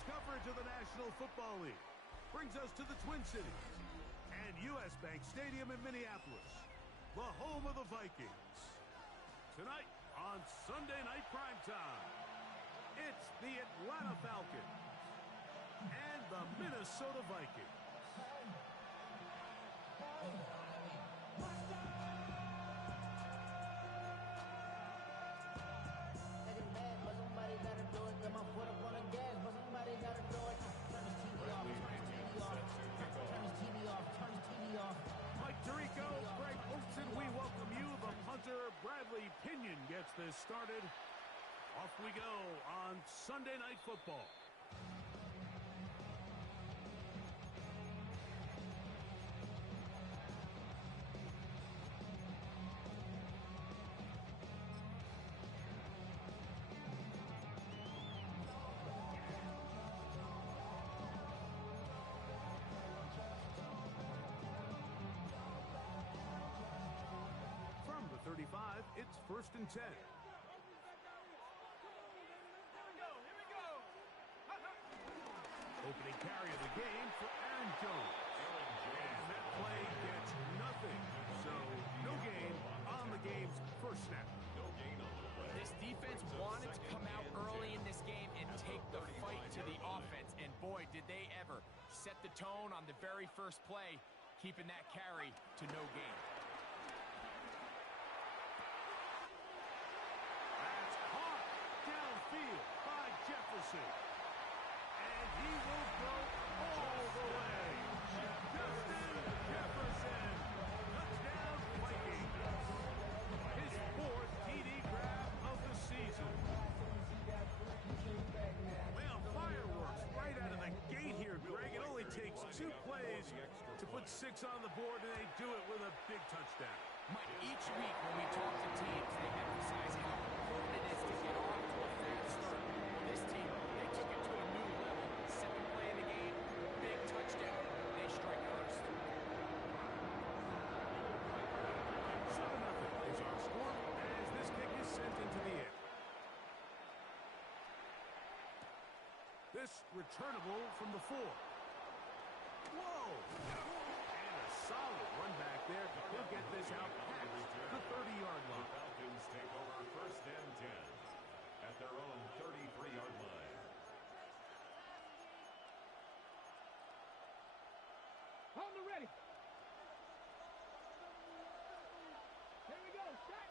Sports coverage of the National Football League brings us to the Twin Cities and U.S. Bank Stadium in Minneapolis, the home of the Vikings. Tonight on Sunday Night Primetime, it's the Atlanta Falcons and the Minnesota Vikings. Mike Tirico, Greg Olson, we welcome you. The punter, Bradley Pinion, gets this started. Off we go on Sunday Night Football. From the 35, it's 1st and 10. Opening carry of the game for Aaron Jones. And that play gets nothing. So, no gain on the game's first snap. This defense wanted to come out early in this game and take the fight to the offense. And boy, did they ever set the tone on the very first play, keeping that carry to no gain. That's caught downfield by Jefferson. And he will go all the way. Justin Jefferson. Touchdown Vikings. His 4th TD grab of the season. Well, fireworks right out of the gate here, Greg. It only takes 2 plays to put 6 on the board, and they do it with a big touchdown. Mike, each week when we talk to teams, they emphasize how important it is to get off to a fast start. This team, they took it to a new level. 2nd play in the game, big touchdown. They strike first. 7-0 is our score as this kick is sent into the air. This returnable from the 4. Whoa! And a solid run back there. He'll get this out past the 30-yard line. The Falcons take over 1st and 10 at their own 33-yard line. Hold it ready. Here we go. Set.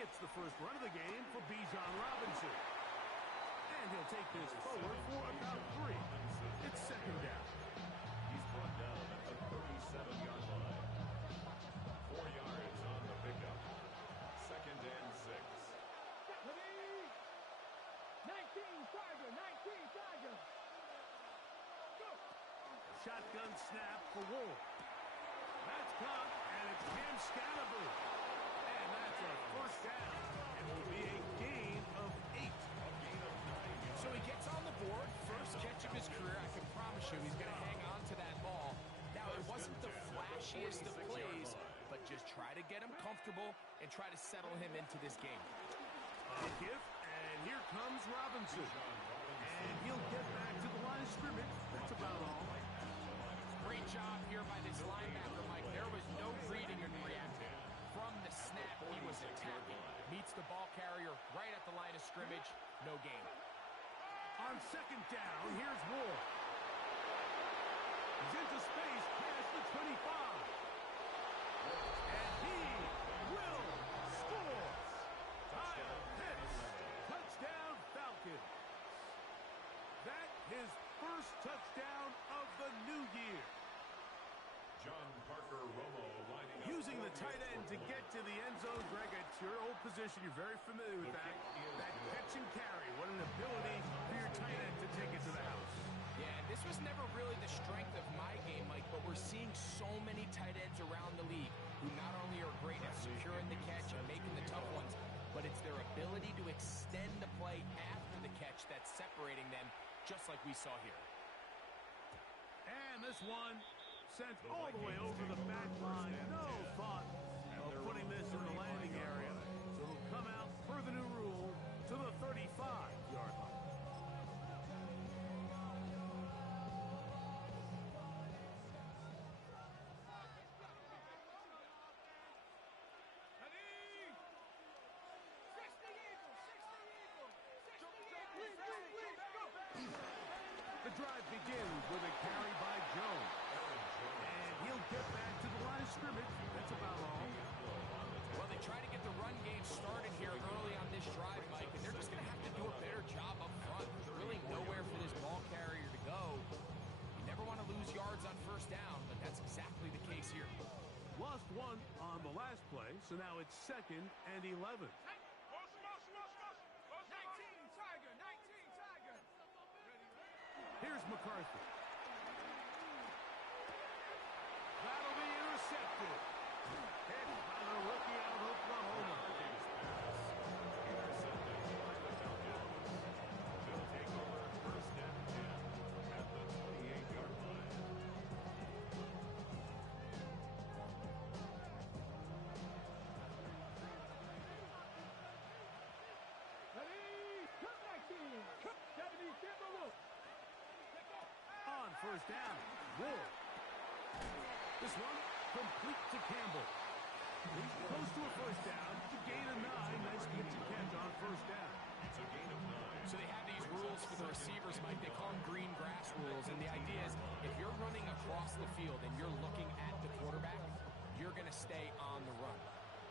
It's the first run of the game for Bijan Robinson. And he'll take this forward for about 3. It's 2nd down. He's brought down at the 37-yard line. 4 yards on the pickup. 2nd and 6. 19 Charger. 19 Charger. Shotgun snap for Wolf. That's caught, and it's Cam Scalaboo. And that's a 1st down. It will be a gain of 8. A gain of 9. So he gets on the board, first catch of his career. I can promise you he's going to hang on to that ball. Now, it wasn't the flashiest of plays, but just try to get him comfortable and try to settle him into this game. A gift, and here comes Robinson. And he'll get back to the line of scrimmage. That's about all. Great job here by this linebacker, Mike. There was no reading and reacting. From the snap, he was attacking. Meets the ball carrier right at the line of scrimmage. No gain. On 2nd down, here's Ward. He's into space past the 25. And he will score. Kyle Pitts. Touchdown Falcons. That his 1st touchdown of the new year. John Parker Romo lining up. Using the tight end to get to the end zone, Greg, it's your old position. You're very familiar with that. That catch and carry. What an ability for your tight end to take it to the house. Yeah, this was never really the strength of my game, Mike, but we're seeing so many tight ends around the league who not only are great at securing the catch and making the tough ones, but it's their ability to extend the play after the catch that's separating them, just like we saw here. And this one sent all the way over the back line. No thought of putting this in the landing area. So it'll come out per the new rule to the 35-yard line. drive begins with a carry by Jones. And he'll get back to the line of scrimmage. That's about all. Well, they try to get the run game started here early on this drive, Mike, and they're just going to have to do a better job up front. There's really nowhere for this ball carrier to go. You never want to lose yards on first down, but that's exactly the case here. Lost one on the last play, so now it's 2nd and 11. 19 Tiger, 19 Tiger. Here's McCarthy. That'll be intercepted. Hit by the rookie out of Oklahoma. They'll take over 1st and 10 at the 28-yard line. Ready, come back in. 70 Timberwolves. On 1st down, Ward. This one complete to Campbell. He's close to a 1st down. The gain of 9. Nice catch and catch on 1st down. It's a gain of 9. So they have these rules for the receivers, Mike. They call them green grass rules. And the idea is if you're running across the field and you're looking at the quarterback, you're going to stay on the run.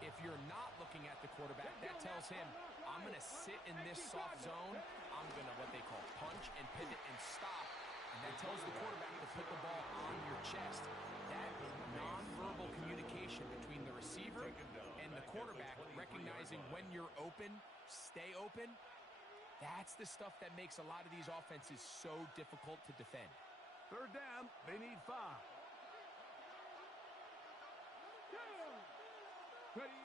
If you're not looking at the quarterback, that tells him, I'm going to sit in this soft zone. I'm going to what they call punch and pivot and stop. And that tells the quarterback to put the ball on your chest. That nonverbal communication between the receiver and the quarterback, recognizing when you're open, stay open, that's the stuff that makes a lot of these offenses so difficult to defend. 3rd down, they need 5. Ready.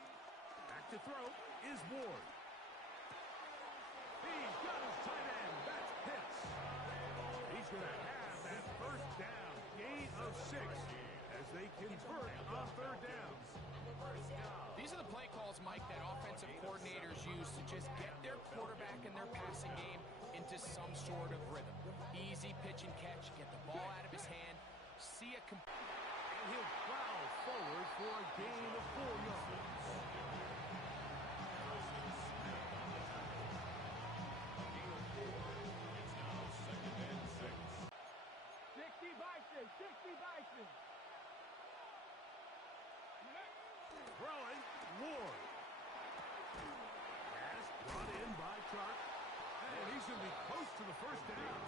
Back to throw is Ward. He's got his tight end. That's Pitts. He's going to have that 1st down. Gain of 6 as they convert on 3rd down. These are the play calls, Mike, that offensive coordinators use to just get their quarterback and their passing game into some sort of rhythm. Easy pitch and catch, get the ball out of his hand, see a... And he'll plow forward for a gain of 4 yards. It's now 2nd and 6. 60 Bison, 60 Bison. Throwing, Ward. Pass brought in by Chark. And he's going to be close to the 1st down.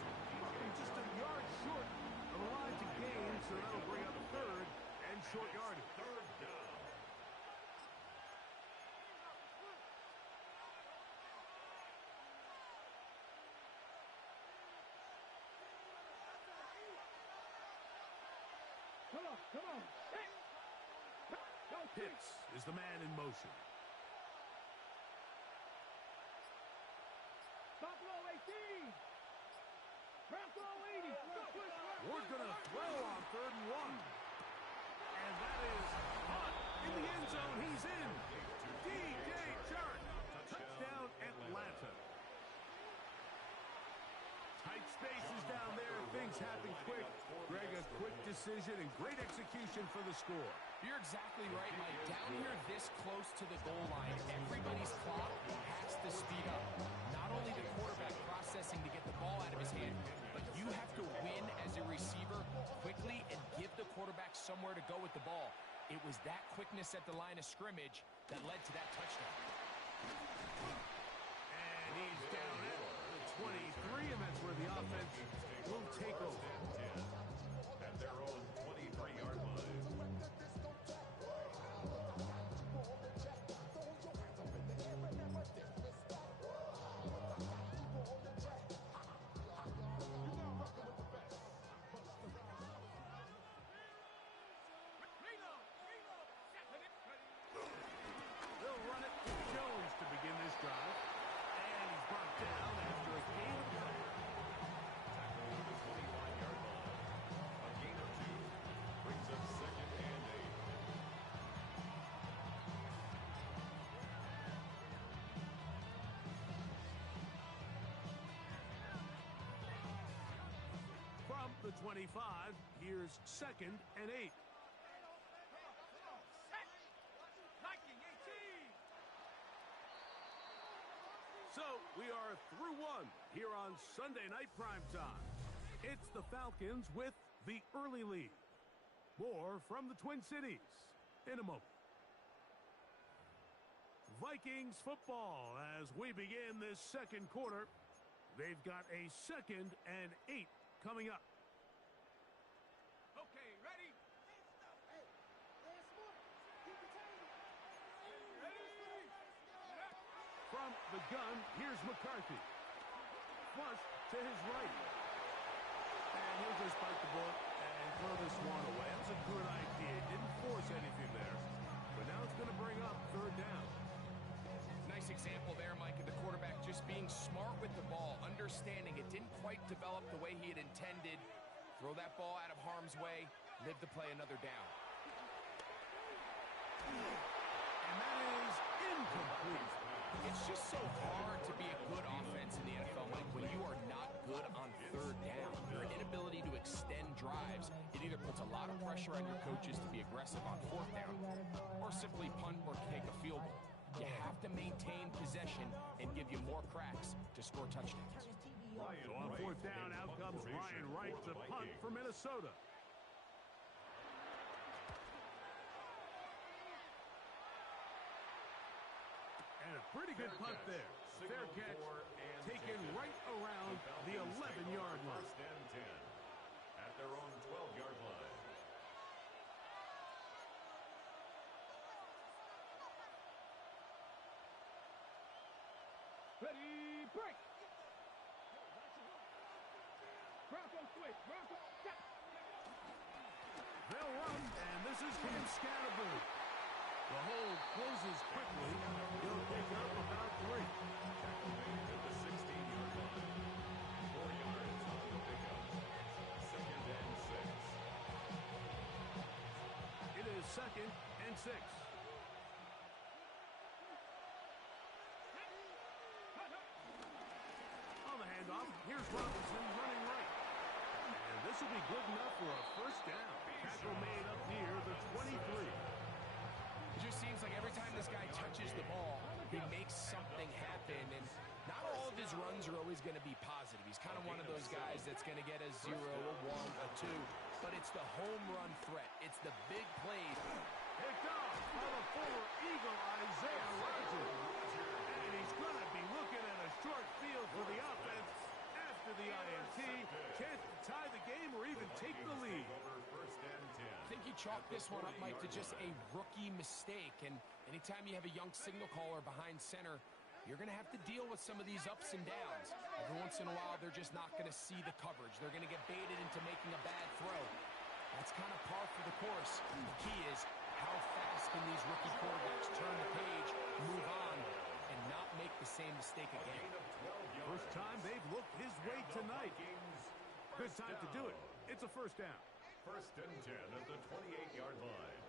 Just a yard short of the line to gain, so that'll bring up 3rd and short yardage. 3rd down. Come on. Hey. Go, Pitts is the man in motion. Buffalo 18. Buffalo 80. Ward's going to throw on 3rd and 1. And that is caught in the end zone. He's in. DJ Chark. Touchdown Atlanta. Tight spaces down there. Things happen quick. Greg, a quick decision and great execution for the score. You're exactly right, Mike. Down here this close to the goal line, everybody's clock has to speed up. Not only the quarterback processing to get the ball out of his hand, but you have to win as a receiver quickly and give the quarterback somewhere to go with the ball. It was that quickness at the line of scrimmage that led to that touchdown. And he's down at the 23, and that's where the offense will take over. At their own 23-yard line. They'll run it to Jones to begin this drive. And he's brought down after a gain of 5. Tackle to the 25-yard line. A gain of 2 brings up 2nd and 8. From the 25, here's 2nd and 8. So we are through 1 here on Sunday Night Primetime. It's the Falcons with the early lead. More from the Twin Cities in a moment. Vikings football as we begin this second quarter. They've got a 2nd and 8 coming up. Okay, ready? From the gun, here's McCarthy. Flush to his right. And he'll just bite the bullet and throw this one away. That was a good idea. Didn't force anything there. But now it's going to bring up 3rd down. Nice example there, Mike, of the quarterback just being smart with the ball, understanding it didn't quite develop the way he had intended. Throw that ball out of harm's way, live to play another down. And that is incomplete. It's just so hard to be a good offense in the NFL, Mike, when you are not good on 3rd down. Your inability to extend drives, it either puts a lot of pressure on your coaches to be aggressive on 4th down, or simply punt or take a field goal. You have to maintain possession and give you more cracks to score touchdowns. So on 4th down, out comes Ryan Wright to punt for Minnesota. And a pretty good punt there. Fair catch, taken right around the 11-yard line. 1st and 10 at their own 12-yard line. Ready, break. Bronco switch. Bronco step. They'll run, and this is Cam Scatterbury. The hole closes quickly. He'll pick up about 3. Tackle made at the 16-yard line. 4 yards on the pickup. 2nd and 6. It is 2nd and 6. On the handoff, here's Robinson running right. And this will be good enough for a 1st down. Tackle made up near the 23. It just seems like every time this guy touches the ball, he makes something happen, and not all of his runs are always going to be positive. He's kind of one of those guys that's going to get a 0, a 1, a 2, but it's the home run threat. It's the big plays. Picked off by the former Eagle Isaiah Rodgers. And he's going to be looking at a short field for the offense after the INT. Can't tie the game or even take the lead. I think you chalk this one up, Mike, to just a rookie mistake. And anytime you have a young signal caller behind center, you're going to have to deal with some of these ups and downs. Every once in a while, they're just not going to see the coverage. They're going to get baited into making a bad throw. That's kind of par for the course. The key is how fast can these rookie quarterbacks turn the page, move on, and not make the same mistake again. First time they've looked his way tonight. Good time to do it. It's a 1st down. 1st and 10 at the 28-yard line.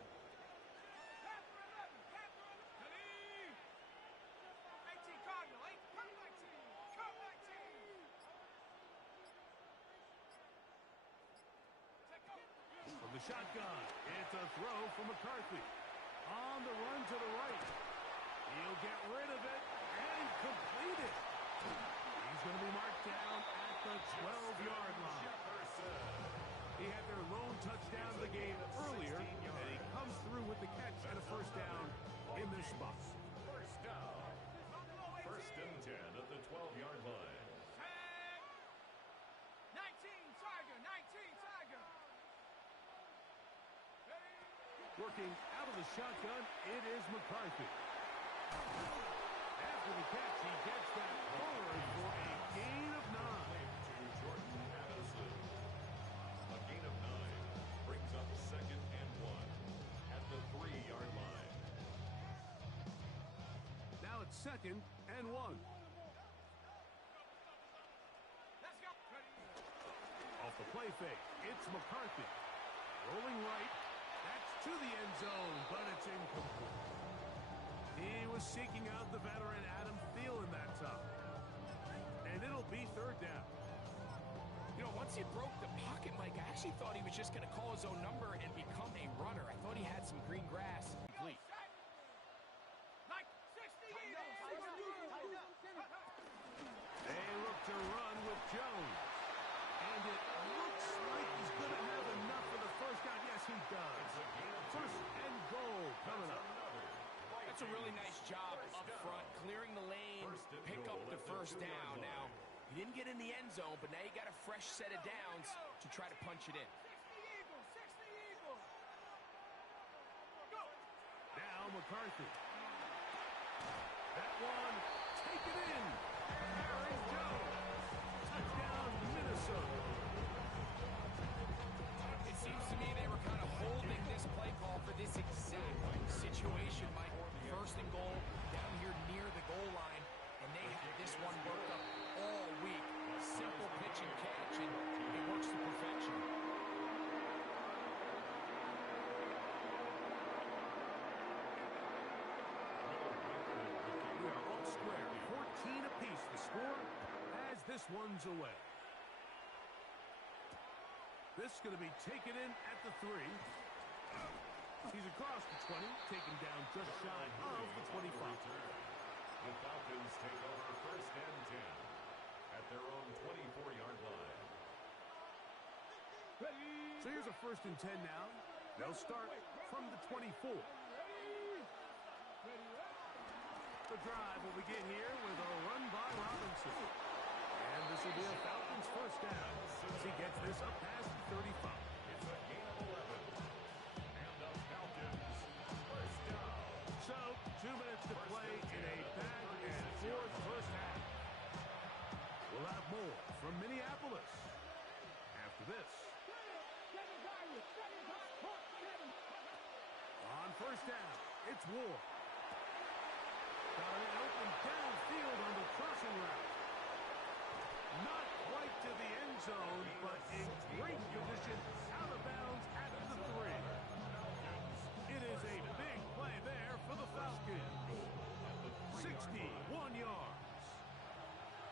From the shotgun, it's a throw for McCarthy. On the run to the right. He'll get rid of it and complete it. He's going to be marked down at the 12-yard line. He had their lone touchdown of the game earlier, and he comes through with the catch and a 1st down in this spot. 1st down. 1st and 10 at the 12-yard line. 19 Tiger, 19 Tiger. Working out of the shotgun, it is McCarthy. After the catch, he gets that forward for a gain of 9. To Jordan Addison. A gain of 9 brings up 2nd and 1 at the 3-yard line. Now it's 2nd and 1. Let's go. Off the play fake, it's McCarthy. Rolling right. That's to the end zone, but it's incomplete. He was seeking out the veteran Adam Thielen that time. And it'll be 3rd down. You know, once he broke the pocket, Mike, I actually thought he was just going to call his own number and become a runner. I thought he had some green grass. Complete. Like 60 meters. They look to run with Jones. And it a really nice job up front, clearing the lane, pick up the first down. Now, he didn't get in the end zone, but now you got a fresh set of downs to try to punch it in. 60 Eagles. Go. Now McCarthy. That one, take it in. There he goes. Touchdown, Minnesota. It seems to me they were kind of holding this play call for this exact situation, Mike. First and goal, down here near the goal line, and they had this one worked up all week. Simple pitch and catch, and it works to perfection. We are all square. 14 apiece the score as this one's away. This is going to be taken in at the 3. He's across the 20, taken down just shy of the 25. The Falcons take over first and 10 at their own 24-yard line. So here's a first and 10 now. They'll start from the 24. The drive will begin here with a run by Robinson. And this will be a Falcons first down as he gets this up past the 35. It's a gain of 11. And the Falcons first down. So 2 minutes to play in a back and forth first half. We'll have more from Minneapolis after this. On first down, it's Ward. Got an open downfield on the crossing route. Not quite to the end zone, but in great position out of bounds at the 3. It is a big play there for the Falcons. 61 yards.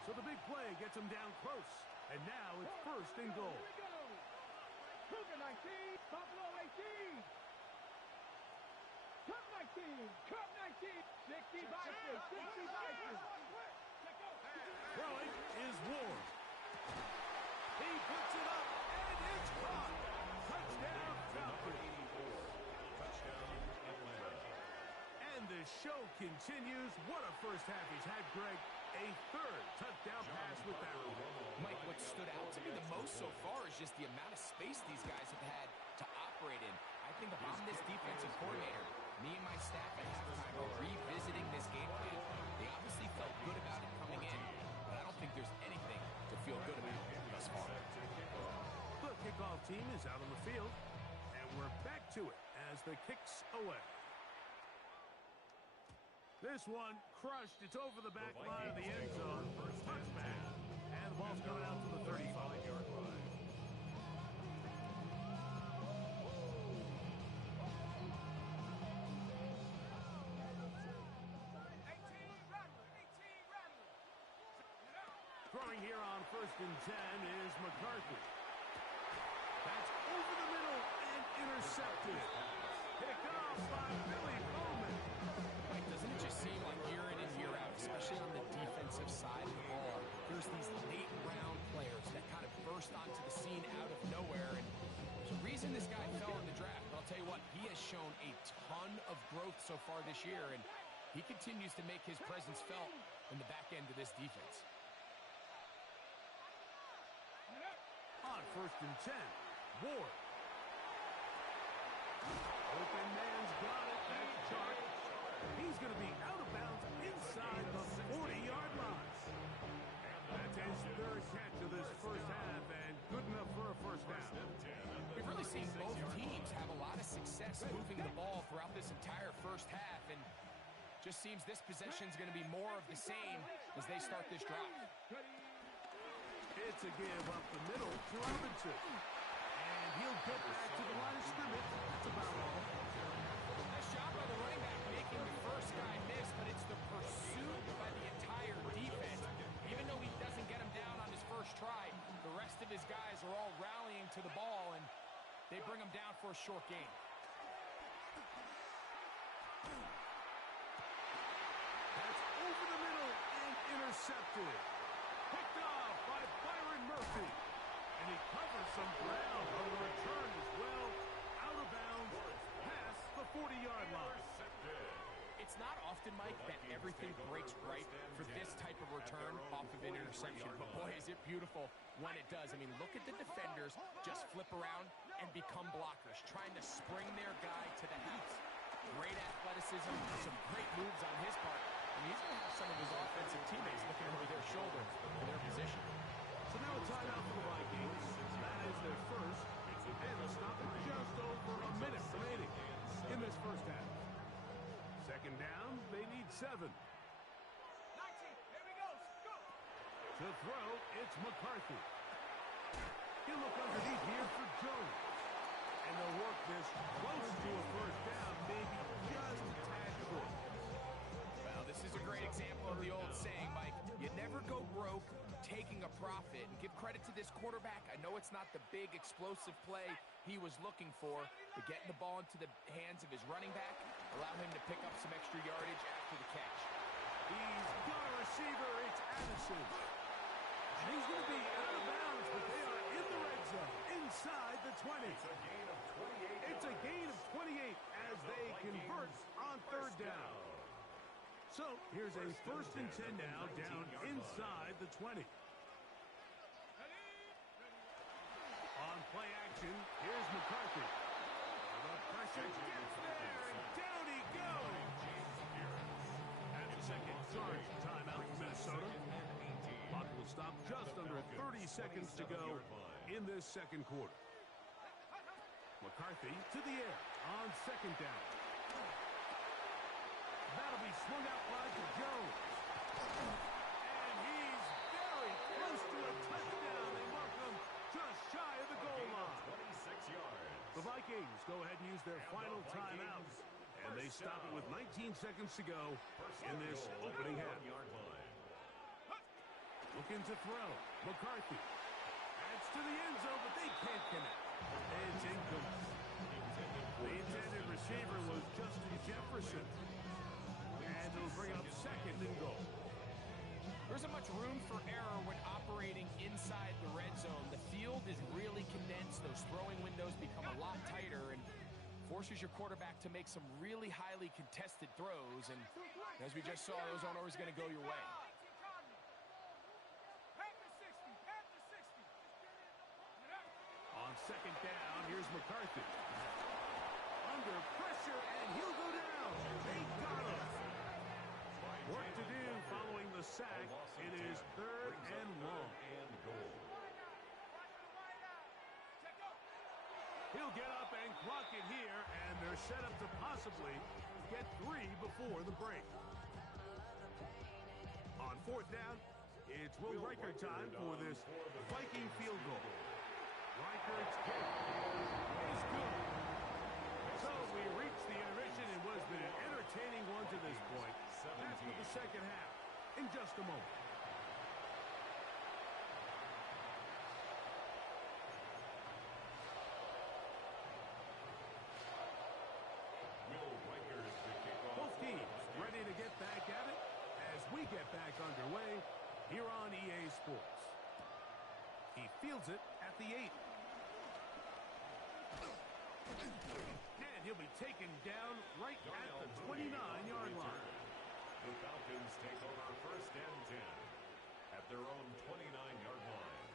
So the big play gets them down close. And now it's first and goal. Cougar 19, Buffalo 18. Cup 19, Cup 19. 60 Vikes, 60 Vikes. Throwing is Ward. He puts it up, and it's caught. Touchdown, Falcons. Touchdown, Atlanta. And the show continues. What a first half he's had, Greg. A third touchdown pass with that one. Mike, what stood out to me the most so far is just the amount of space these guys have had to operate in. I think if I'm this defensive coordinator, me and my staff at halftime are revisiting this game plan. They obviously felt good about it coming in, but I don't think there's anything to feel good about thus far. The kickoff team is out on the field, and we're back to it as the kick's away. This one crushed. It's over the back line of the end zone. Touchback. And the ball's coming out to the 35-yard line. Throwing here on first and 10 is McCarthy. That's over the middle and intercepted. Picked off by Billy Bowman. Mike, doesn't it just seem like year in and year out, especially on the defensive side of the ball, there's these late round players that kind of burst onto the scene out of nowhere, and there's a reason this guy fell in the draft, but I'll tell you what, he has shown a ton of growth so far this year, and he continues to make his presence felt in the back end of this defense. On first and 10, Ward. Open man's got it. That's Chark. He's going to be out of bounds inside the 40-yard line. That's his third catch of this first half, and good enough for a first down. We've really seen both teams have a lot of success moving the ball throughout this entire first half, and just seems this possession is going to be more of the same as they start this drive. It's a give up the middle to Robinson. And he'll get back to the line of scrimmage. That's about all. Nice job by the running back making the first guy miss, but it's the pursuit by the entire defense. Even though he doesn't get him down on his first try, the rest of his guys are all rallying to the ball, and they bring him down for a short gain. That's over the middle and intercepted. Picked off by Byron Murphy. And he covers some ground on the return as well. Out of bounds, past the 40-yard line. It's not often, Mike, that everything breaks right for this type of return off of an interception. But, boy, is it beautiful when it does. I mean, look at the defenders just flip around and become blockers, trying to spring their guy to the house. Great athleticism, some great moves on his part. I mean, he's going to have some of his offensive teammates looking over their shoulder for their position. So now a timeout for the Vikings. That is their first. And they'll stop it just over a minute remaining in this first half. Second down, they need 7. 19, here we go. Go. To throw, it's McCarthy. He'll look underneath here for Jones. And they'll work this close to a first down, maybe just a tad short. Well, this is a great example of the old saying, Mike. You never go broke taking a profit. And give credit to this quarterback. I know it's not the big explosive play he was looking for, but getting the ball into the hands of his running back allow him to pick up some extra yardage after the catch. He's got a receiver. It's Addison. And he's going to be out of bounds, but they are in the red zone, inside the 20. It's a gain of 28 as they convert on third down. So here's a first and 10 now, down inside the 20. On play action, here's McCarthy. The pressure gets there, and down he goes. At the second charge timeout, Minnesota. Clock will stop just under 30 seconds to go in this second quarter. McCarthy to the air on second down. That'll be swung out wide to Jones. And he's very close to a touchdown. They mark him just shy of the goal line. 26 yards. The Vikings go ahead and use their final timeout. And they stop it with 19 seconds to go in this opening half. Looking to throw. McCarthy. Adds to the end zone, but they can't connect. It's incomplete. The intended receiver was Justin Jefferson. And it'll bring up second and goal. There isn't much room for error when operating inside the red zone. The field is really condensed. Those throwing windows become a lot tighter and forces your quarterback to make some really highly contested throws. And as we just saw, those aren't always going to go your way. On second down, here's McCarthy. Under pressure, and he'll go down. They got him. Work to do following the sack. It is third and long. He'll get up and clock it here, and they're set up to possibly get 3 before the break. On fourth down, it's Will Riker time for this Viking field goal. Riker's kick is good. So we reach the intermission. It was been an entertaining one to this point. Back with the second half in just a moment. Both teams ready to get back at it as we get back underway here on EA Sports. He fields it at the 8. And he'll be taken down right at the 29-yard line. The Falcons take over first and 10 at their own 29-yard line.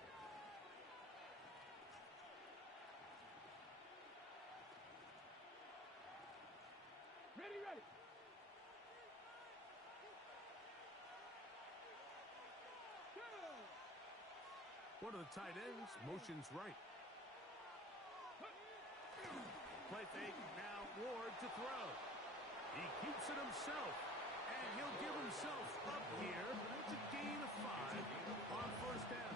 Ready, ready. One of the tight ends motions right. Play fake, now Ward to throw. He keeps it himself, and he'll give himself up here. It's a gain of 5 on first down.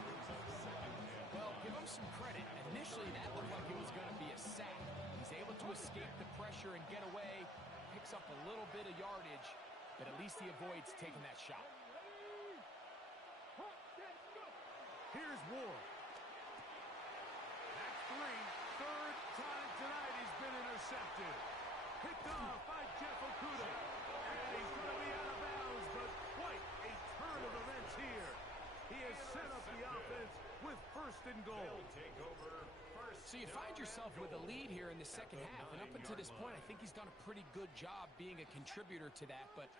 Well, give him some credit. Initially, that looked like it was going to be a sack. He's able to escape the pressure and get away, picks up a little bit of yardage, but at least he avoids taking that shot. Here's Ward. That's 3. Third time tonight he's been intercepted. Picked off by Jeff Okuda. And he's going to be out of bounds, but quite a turn of events here. He has set up the offense with first and goal. They'll take over first. So you find yourself with a lead here in the second half, and up until this point, I think he's done a pretty good job being a contributor to that, but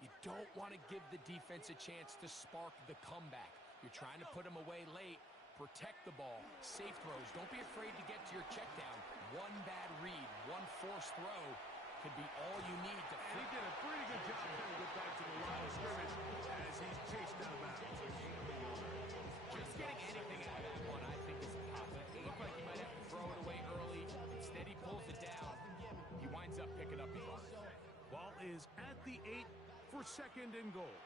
you don't want to give the defense a chance to spark the comeback. You're trying to put him away late, protect the ball, safe throws. Don't be afraid to get to your check down. One bad read, one forced throw could be all you need to flip. He did a pretty good job trying to get back to the line of scrimmage as he's chased out of bounds. Just getting anything out of that one, I think, is a positive. It looked like he might have to throw it away early. Instead, he pulls it down. He winds up picking up his yards. Ball is at the 8 for second and goal.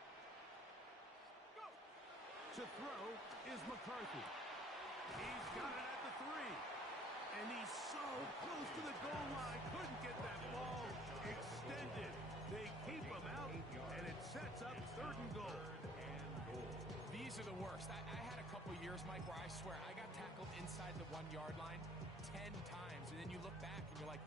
To throw is McCarthy. He's got it at the 3. And he's so close to the goal line. Couldn't get that ball extended. They keep him out, and it sets up third and goal. These are the worst. I had a couple years, Mike, where I swear I got tackled inside the 1-yard line 10 times. And then you look back and you're like,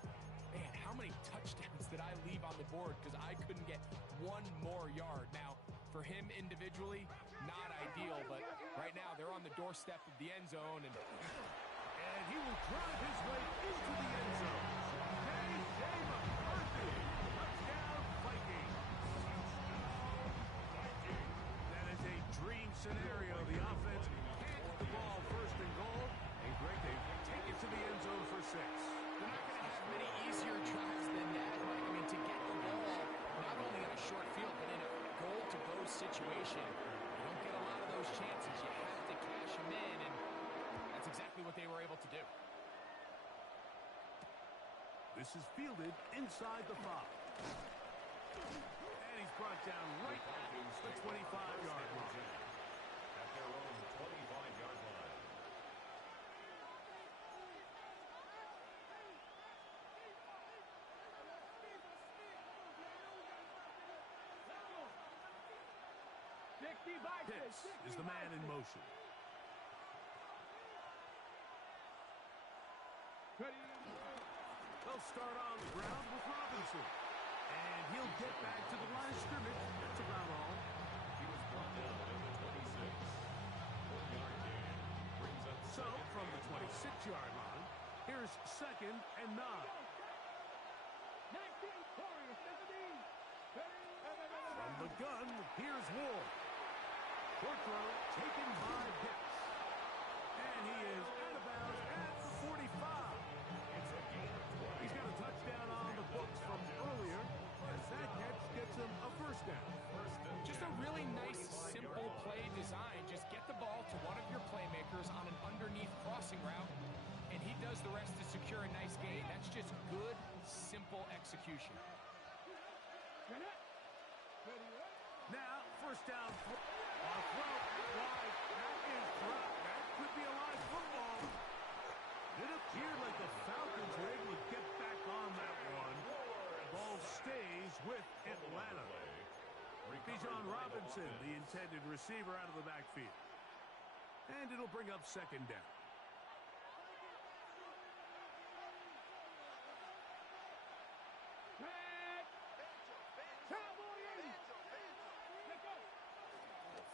man, how many touchdowns did I leave on the board because I couldn't get one more yard? Now, for him individually, not ideal, but right now they're on the doorstep of the end zone, and he will drive his way into the end zone. J.J. McCarthy, touchdown Vikings. That is a dream scenario. The offense hands the ball first and goal, and Greg, they take it to the end zone for 6. They're not going to have many easier drives than that. I mean, to get the ball not only in a short field, but in a goal-to-go situation, you don't get a lot of those chances. You have to cash them in, and that's exactly what they were able to do. This is fielded inside the 5. And he's brought down right at the 25-yard line. At their own 25-yard line. Pitts is the man in motion. They'll start on the ground with Robinson. And he'll get back to the line of scrimmage. That's about all. He was brought down at the 26. 1-yard gain. Brings up So, from the 26-yard line, here's second and 9. From the gun, here's Ward. Short throw taken by Viks. And he is out of bounds at the 45. He's got a touchdown on the books from earlier, as that catch gets him a first down. Just a really nice, simple play design. Just get the ball to one of your playmakers on an underneath crossing route, and he does the rest to secure a nice gain. That's just good, simple execution. Now, first down. Off route, wide. That is dropped. That could be a live football. It appeared like the Falcons were able to get back on that one. Ball stays with Atlanta. Bijan Robinson, the intended receiver, out of the backfield. And it'll bring up second down.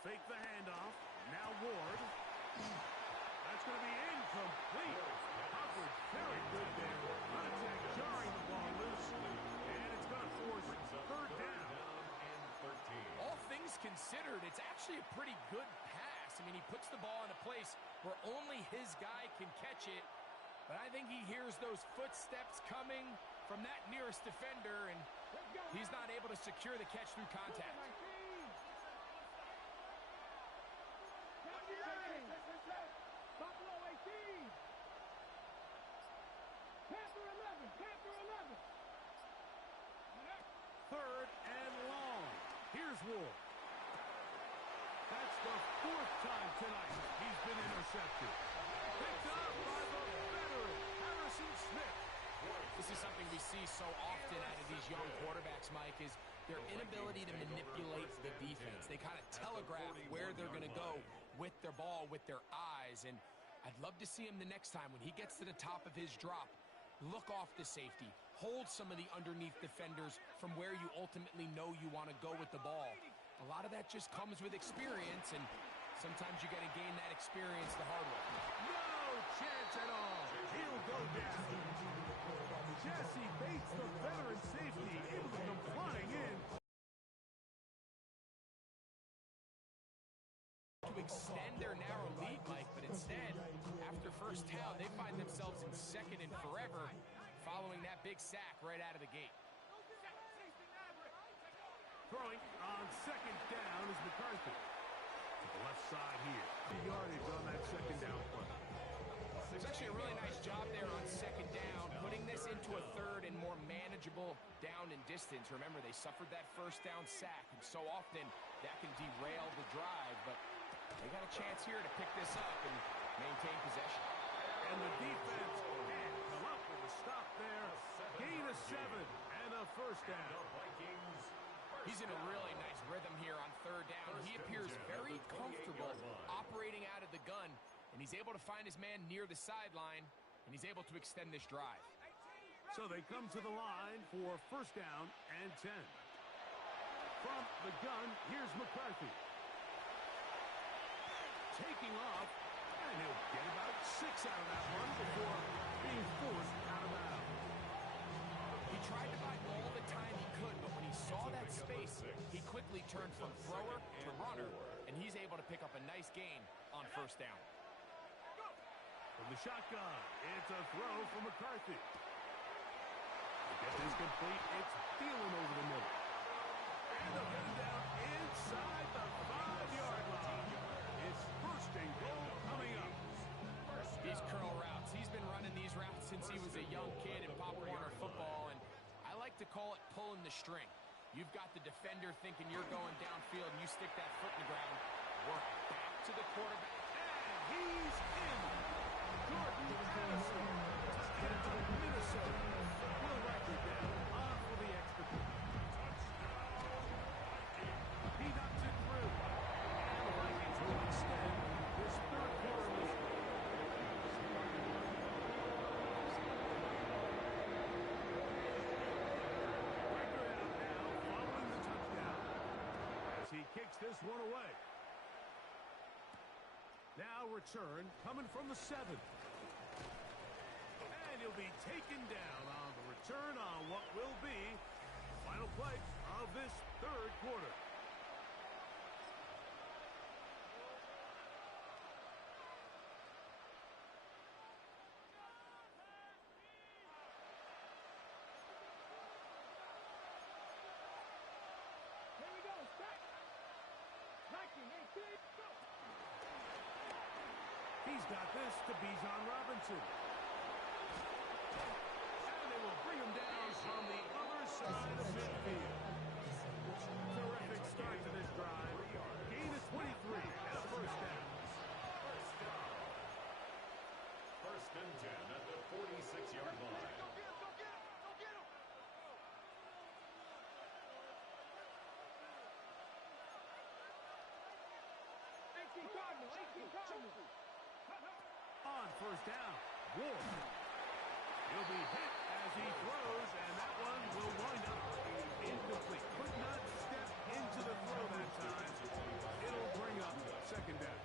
Fake the handoff. Now Ward. That's going to be incomplete. Coverage very good there. Contact jarring the ball loose. And it's going to force third down. All things considered, it's actually a pretty good pass. I mean, he puts the ball in a place where only his guy can catch it. But I think he hears those footsteps coming from that nearest defender, and he's not able to secure the catch through contact. Third and long. Here's Ward. That's the 4th time tonight he's been intercepted. Picked up by the veteran, Harrison Smith. This is something we see so often out of these young quarterbacks, Mike, is their inability to manipulate the defense. They kind of telegraph where they're going to go with their ball, with their eyes. And I'd love to see him the next time when he gets to the top of his drop. Look off the safety. Hold some of the underneath defenders from where you ultimately know you want to go with the ball. A lot of that just comes with experience, and Sometimes you got to gain that experience the hard way. No chance at all. He'll go down. Jesse Bates, the veteran safety, able to come flying in. To extend their narrow lead, Mike, but instead, after first down, they find themselves in second and forever following that big sack right out of the gate. Throwing on second down is McCarthy. To the left side here. The yardage on that second down play. It's actually a really nice job there on second down, putting this into a third and more manageable down and distance. Remember, they suffered that first down sack, and so often that can derail the drive, but they got a chance here to pick this up and maintain possession. And the defense can't come up with a stop there. Gain of 7 and a first down. He's in a really nice rhythm here on third down. He appears very comfortable operating out of the gun, and he's able to find his man near the sideline, and he's able to extend this drive. So they come to the line for first down and 10. From the gun, here's McCarthy. Taking off, and he'll get about 6 out of that one before being forced out of bounds. He tried to buy all the time he could, but when he saw that space, he quickly turned from thrower to runner, and he's able to pick up a nice gain on first down. From the shotgun, it's a throw for McCarthy. To get this complete, it's Thielen over the middle. And they'll get it down inside the 5-yard line. It's first and goal coming up. These curl routes. He's been running these routes since he was a young kid in Pop Warner football, and I like to call it pulling the string. You've got the defender thinking you're going downfield, and you stick that foot in the ground, work back to the quarterback. And he's in. Jordan Addison, touchdown, Minnesota. Will Riker down, on for the extra point. He knocks it through. And the Vikings will extend this third quarter lead. Riker out now, following the touchdown. As he kicks this one away. Now return coming from the 7. And he'll be taken down on the return on what will be the final play of this third quarter. Here we go, set. 19, 18, go. He's got this to Bijan Robinson. And they will bring him down from the other side of midfield. Terrific start to this drive. Gain of 23 and a first down. First and 10 at the 46-yard line. Go get him, go get him, go get him. 18 Cardinal, 18 Cardinal. On first down, Ward. He'll be hit as he throws, and that one will wind up incomplete. Could not step into the throw that time. It'll bring up second down.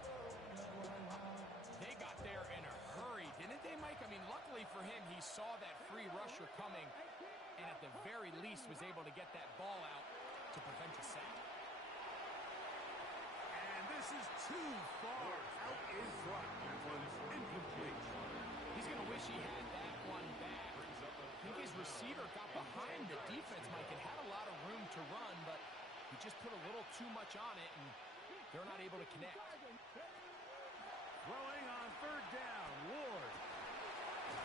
They got there in a hurry, didn't they, Mike? I mean, luckily for him, he saw that free rusher coming, and at the very least was able to get that ball out to prevent a sack. And this is too far out in front. That one's incomplete. He's going to wish he had that one back. I think his receiver got behind the defense, Mike, and had a lot of room to run, but he just put a little too much on it, and they're not able to connect. Throwing on third down, Ward.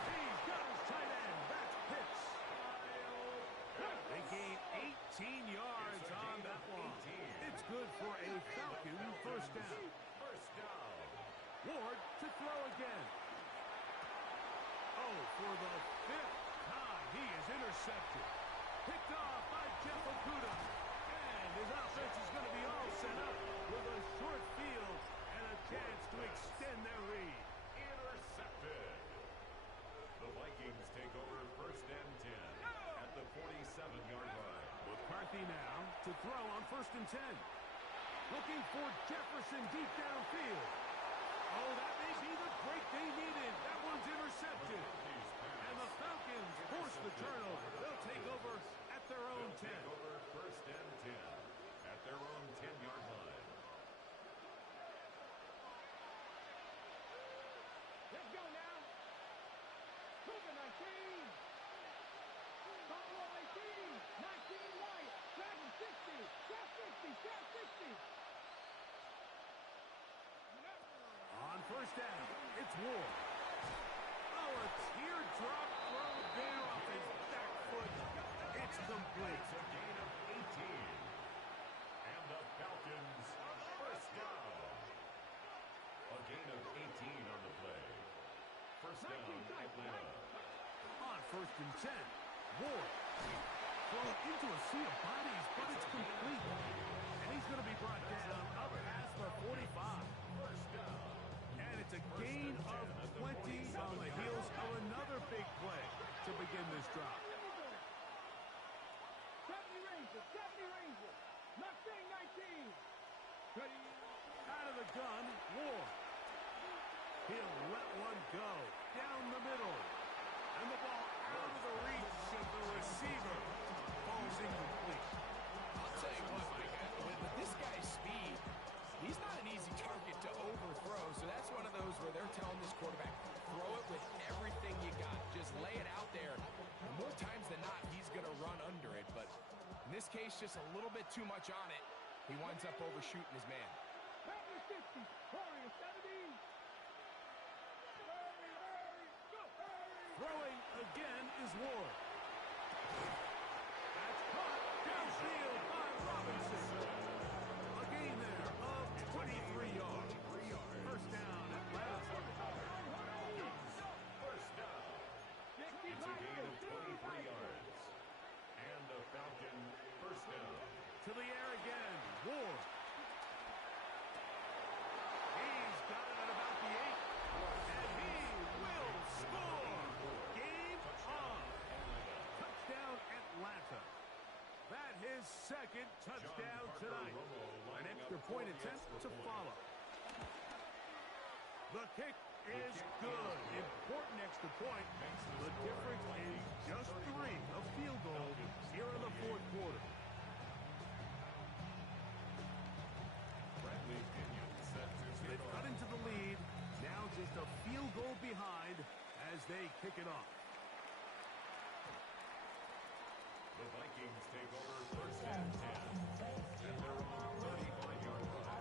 He's got his tight end. That's Pitts. They gain 18 yards on that one. It's good for a Falcon first down. Ward to throw again. Oh, for the 5th time, he is intercepted. Picked off by Jeff Okuda. And his offense is going to be all set up with a short field and a chance to extend their lead. Intercepted. The Vikings take over first and 10 at the 47-yard line. McCarthy now to throw on first and 10. Looking for Jefferson deep downfield. Oh, that may be the break they needed. That one's intercepted. And the Falcons force the turnover. They'll take over at their own 10. First and 10 at their own 10-yard line. Let's go now. Cougar 19. Buffalo 18. 19 right. Dragon 60. Trap 60. Trap 60. On first down, it's Ward. Oh, a teardrop throw there off his back foot. It's complete. It's a gain of 18. And the Falcons first down. A gain of 18 on the play. First down, Atlanta. On first and 10, Ward. Thrown into a sea of bodies, but it's complete. And he's going to be brought down up past the 45. First down. And it's a gain of 20 on the heels of another big play to begin this drive. 70 Rangers. 70 Rangers. Mustang 19. Ready. Out of the gun, Ward. He'll let one go down the middle. And the ball out of the reach of the receiver. Ball's incomplete. I'll tell you what, Mike, with this guy's speed, he's not an easy target to overthrow. So that's one of those where they're telling this quarterback, throw it with everything you got. Just lay it out there. And more times than not, he's going to run under it. But in this case, just a little bit too much on it. He winds up overshooting his man. Panther 60. Warrior 70. Throwing again is Ward. That's caught downfield by Robinson. A gain there of 23 yards. First down, Atlanta. First down. It's a gain of 23 yards. And the Falcon first down. To the air again, Ward. He's got it at about the 8. And he will score. Game on. Touchdown, Atlanta. That his second touchdown tonight. An extra point attempt to follow. The kick is good. Important extra point. The difference is just 3 of field goal here in the fourth quarter. They've cut into the lead. Now just a field goal behind as they kick it off. The Vikings take over first and 10 at their own 35-yard line.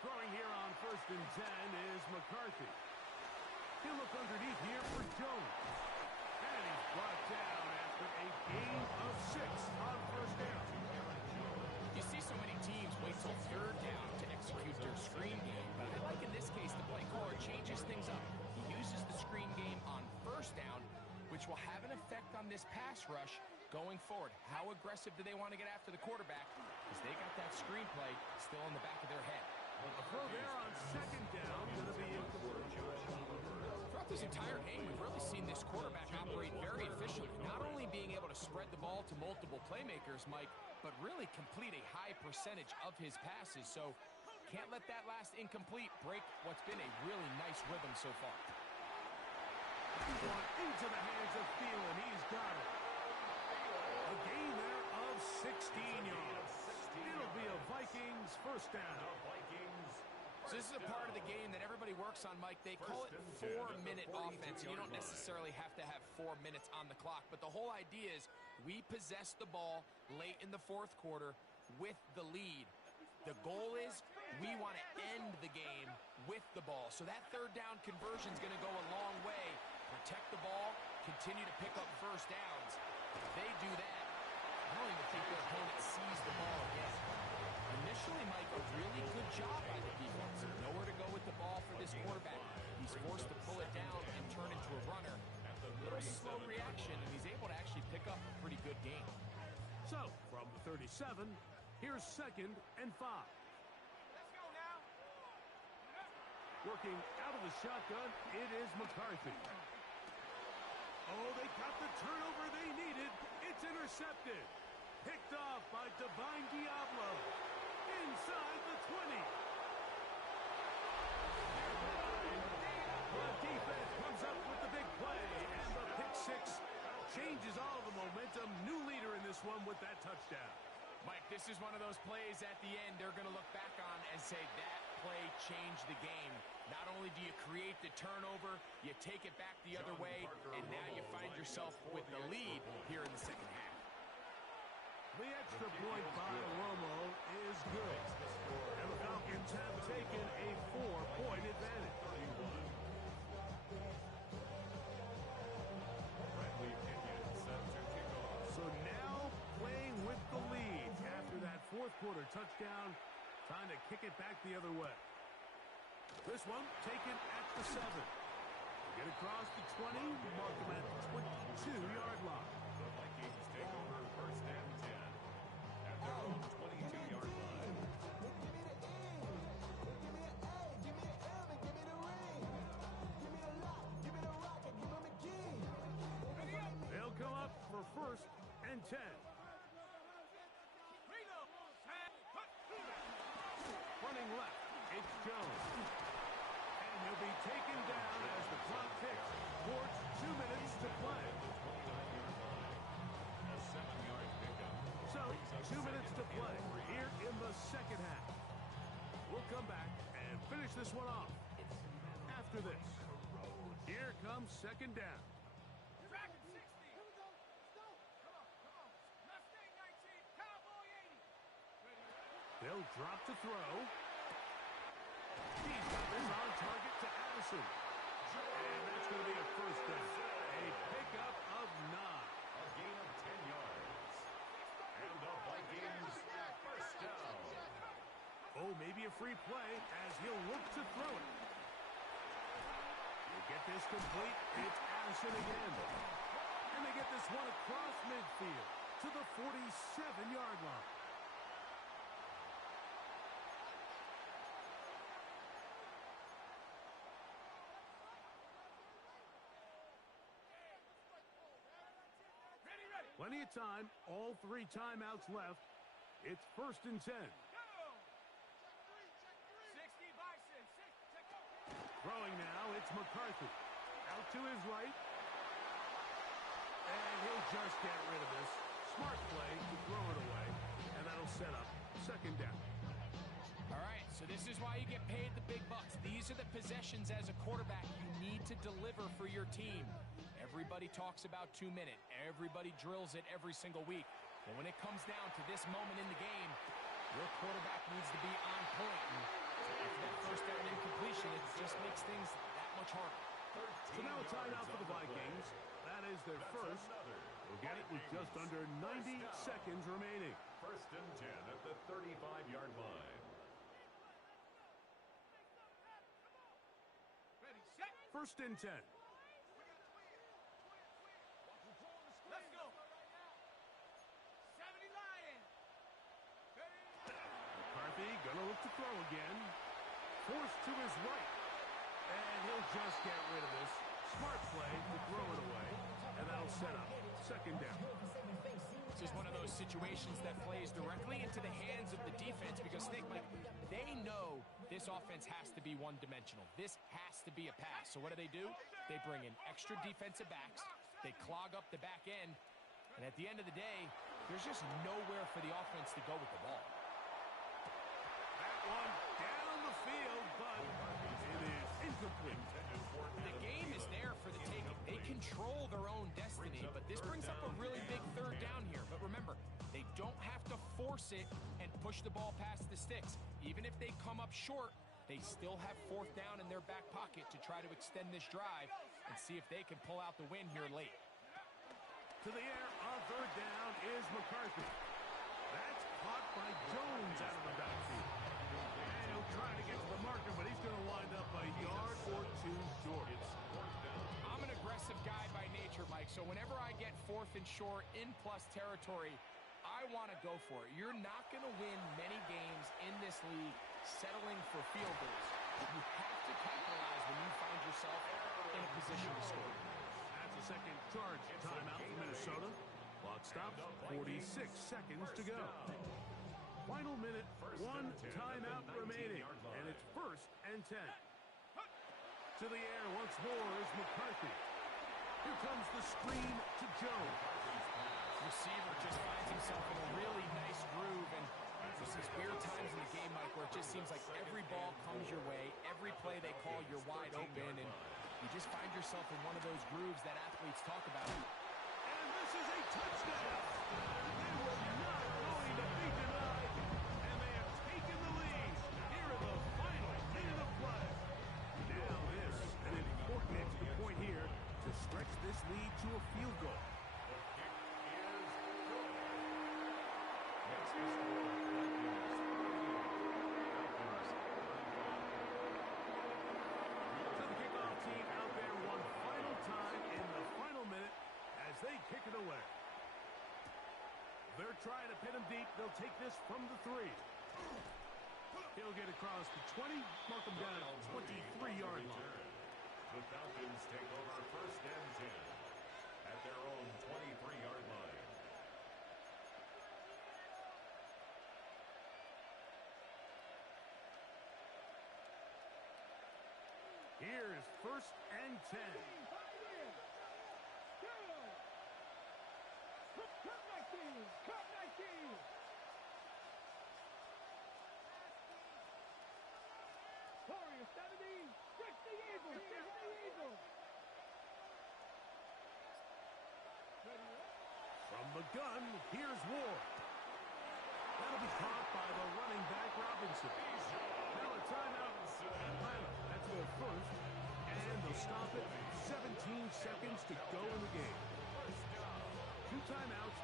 Throwing here on first and 10 is McCarthy. He'll look underneath here for Jones. And he's brought down after a gain of 6 on first down. You see so many teams wait till third down to execute their screen game, but I like in this case the play caller changes things up. He uses the screen game on first down, which will have an effect on this pass rush going forward. How aggressive do they want to get after the quarterback? Because they got that screenplay still in the back of their head. A throw there on second down, going to be incomplete. Throughout this entire game, we've really seen this quarterback operate very efficiently, not only being able to spread the ball to multiple playmakers, Mike, but really complete a high percentage of his passes. So can't let that last incomplete break what's been a really nice rhythm so far. One into the hands of Thielen. He's got it. A gain there of 16 yards. It'll be a Vikings first down. So this is a part of the game that everybody works on, Mike. They call it 4-minute offense, and you don't necessarily have to have 4 minutes on the clock. But the whole idea is we possess the ball late in the fourth quarter with the lead. The goal is we want to end the game with the ball. So that third down conversion is going to go a long way. Protect the ball, continue to pick up first downs. If they do that, I don't even think their opponent sees the ball again. Initially, Mike, a really good job by the defense. Nowhere to go with the ball for this quarterback. He's forced to pull it down and turn into a runner. A little slow reaction, and he's able to actually pick up a pretty good game. So 37. Here's 2nd and 5. Let's go now. Working out of the shotgun, it is McCarthy. Oh, they got the turnover they needed. It's intercepted. Picked off by Divine Diablo. Inside the 20. The defense comes up with the big play, and the pick six changes all the momentum. New leader in this one with that touchdown. Mike, this is one of those plays at the end they're going to look back on and say that play changed the game. Not only do you create the turnover, you take it back the other way, and now you find yourself with the lead here in the second half. The extra point by Romo is good. And the Falcons have taken a 4-point advantage. So now playing with the lead after that fourth quarter touchdown. Trying to kick it back the other way. This one taken at the 7. Get across the 20, mark them at the 22-yard line. The Vikings take over 1st and 10 at their own 22-yard line. They'll come up for 1st and 10. Running left, it's Jones. And he'll be taken down as the clock ticks towards 2 minutes to play. A 7-yard pickup. So, 2 minutes to play here in the second half. We'll come back and finish this one off after this. Here comes 2nd down. Track at 60. Here we go. Come on. Mustang 19. Cowboy 80. They'll drop to throw. He's got this on target to Addison. And that's going to be a 1st down. A pickup of 9. A gain of 10 yards. And the Vikings 1st down. Oh, maybe a free play as he'll look to throw it. They get this complete. It's Addison again. And they get this one across midfield to the 47-yard line. Plenty of time. All 3 timeouts left. It's 1st and 10. 60 Bison. Throwing now, it's McCarthy. Out to his right. And he'll just get rid of this. Smart play to throw it away. And that'll set up 2nd down. All right, so this is why you get paid the big bucks. These are the possessions as a quarterback you need to deliver for your team. Everybody talks about 2 minute. Everybody drills it every single week. But when it comes down to this moment in the game, your quarterback needs to be on point. And after that 1st down incompletion, it just makes things that much harder. So now a timeout for the Vikings. That is their first. We'll get it with just under 90 seconds remaining. 1st and 10 at the 35-yard line. Ready, set. 1st and 10. Let's go. 70 Lions. McCarthy gonna look to throw again. Forced to his right. And he'll just get rid of this. Smart play to throw it away. And that'll set up 2nd down. This is one of those situations that plays directly into the hands of the defense because they know this offense has to be one-dimensional. This has to be a pass. So what do? They bring in extra defensive backs. They clog up the back end. And at the end of the day, there's just nowhere for the offense to go with the ball. That one down the field, but it is incomplete. The game is there for the taking. They control their own destiny, but this brings up a really big 3rd down here. But remember, they don't have to force it and push the ball past the sticks. Even if they come up short, they still have 4th down in their back pocket to try to extend this drive and see if they can pull out the win here late. To the air on 3rd down is McCarthy. That's caught by Jones out of the backfield. And he'll try to get to the marker, but he's going to wind up a yard or 2 short. I'm an aggressive guy by nature, Mike, so whenever I get 4th and short in plus territory, I want to go for it. You're not going to win many games in this league settling for field goals. You have to capitalize when you find yourself in a position to score. That's a second charge timeout for Minnesota. Clock stops, 46 seconds to go. Final minute, one timeout remaining, and it's 1st and 10. To the air once more is McCarthy. Here comes the screen to Jones. Receiver just finds himself in a really nice groove, and there's these weird times in the game, Mike, where it just seems like every ball comes your way, every play they call, you're wide open, and you just find yourself in one of those grooves that athletes talk about. And this is a touchdown. They were not going to be denied, and they have taken the lead here in the final minute of play. Now this, an important extra point here to stretch this lead to a field goal. So the kickoff team out there one final time in the final minute as they kick it away. They're trying to pin him deep. They'll take this from the 3. He'll get across the 20, mark him down at 23-yard line. The Falcons take over 1st and 10 at their own 23-yard line. Here's 1st and 10. Cut 19. Warrior 70. 60 Eagles. 60 Eagles. From the gun, here's Ward. That'll be caught by the running back Robinson. Now a timeout. Atlanta, that's their 1st, and they'll stop it. 17 seconds to go in the game. 2 timeouts,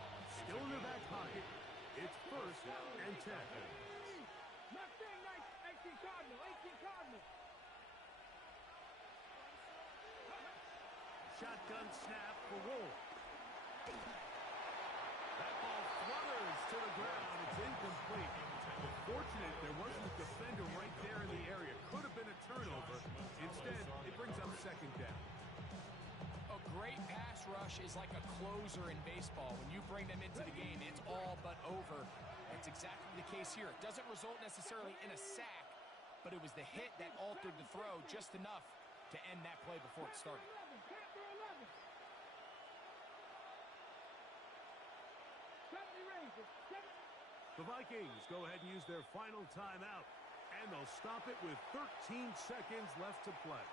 still in their back pocket. It's 1st and 10. Mustang 18 Cardinal. 18 Cardinal. Shotgun snap for Ward. That ball flutters to the ground. It's incomplete. Fortunate there wasn't a defender right there in the area. Could have been a turnover. Instead, it brings up 2nd down. A great pass rush is like a closer in baseball. When you bring them into the game, it's all but over. That's exactly the case here. It doesn't result necessarily in a sack, but it was the hit that altered the throw just enough to end that play before it started. The Vikings go ahead and use their final timeout, and they'll stop it with 13 seconds left to play.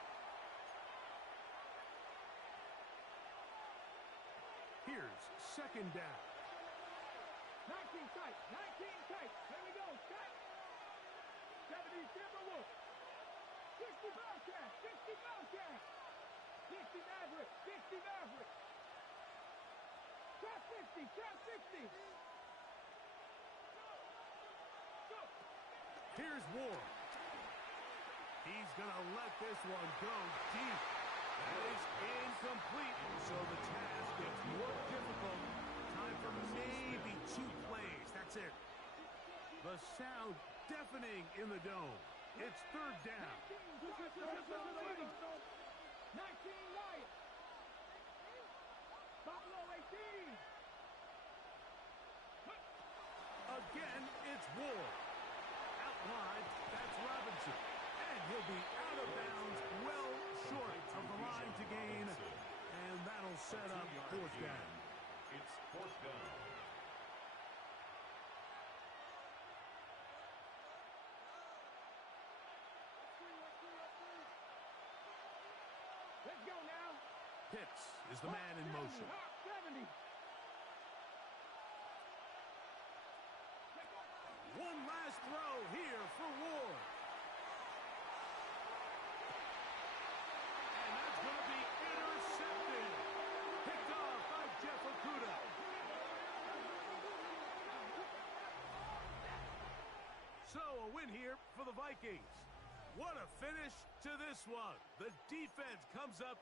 Here's 2nd down. 19 tight. 19 tight. Here we go. Tight. 70 Timberwolves. 60 Bobcats. 60 Bobcats. 60 Mavericks. 60 Mavericks. Trap 50. Trap 50. Here's Ward. He's going to let this one go deep. That is incomplete, so the task gets more difficult. Time for maybe 2 plays. That's it. The sound deafening in the dome. It's 3rd down. 19 Wyatt. Buffalo 18. Again, it's Ward. Out wide, that's Robinson. And he'll be out of bounds, well short of the line to gain. And that'll set up 4th down. It's 4th down. Let's go now. Pitts is the man in motion. 70. One last throw here for Ward. And that's going to be intercepted. Picked off by Jeff Okudah. So a win here for the Vikings. What a finish to this one. The defense comes up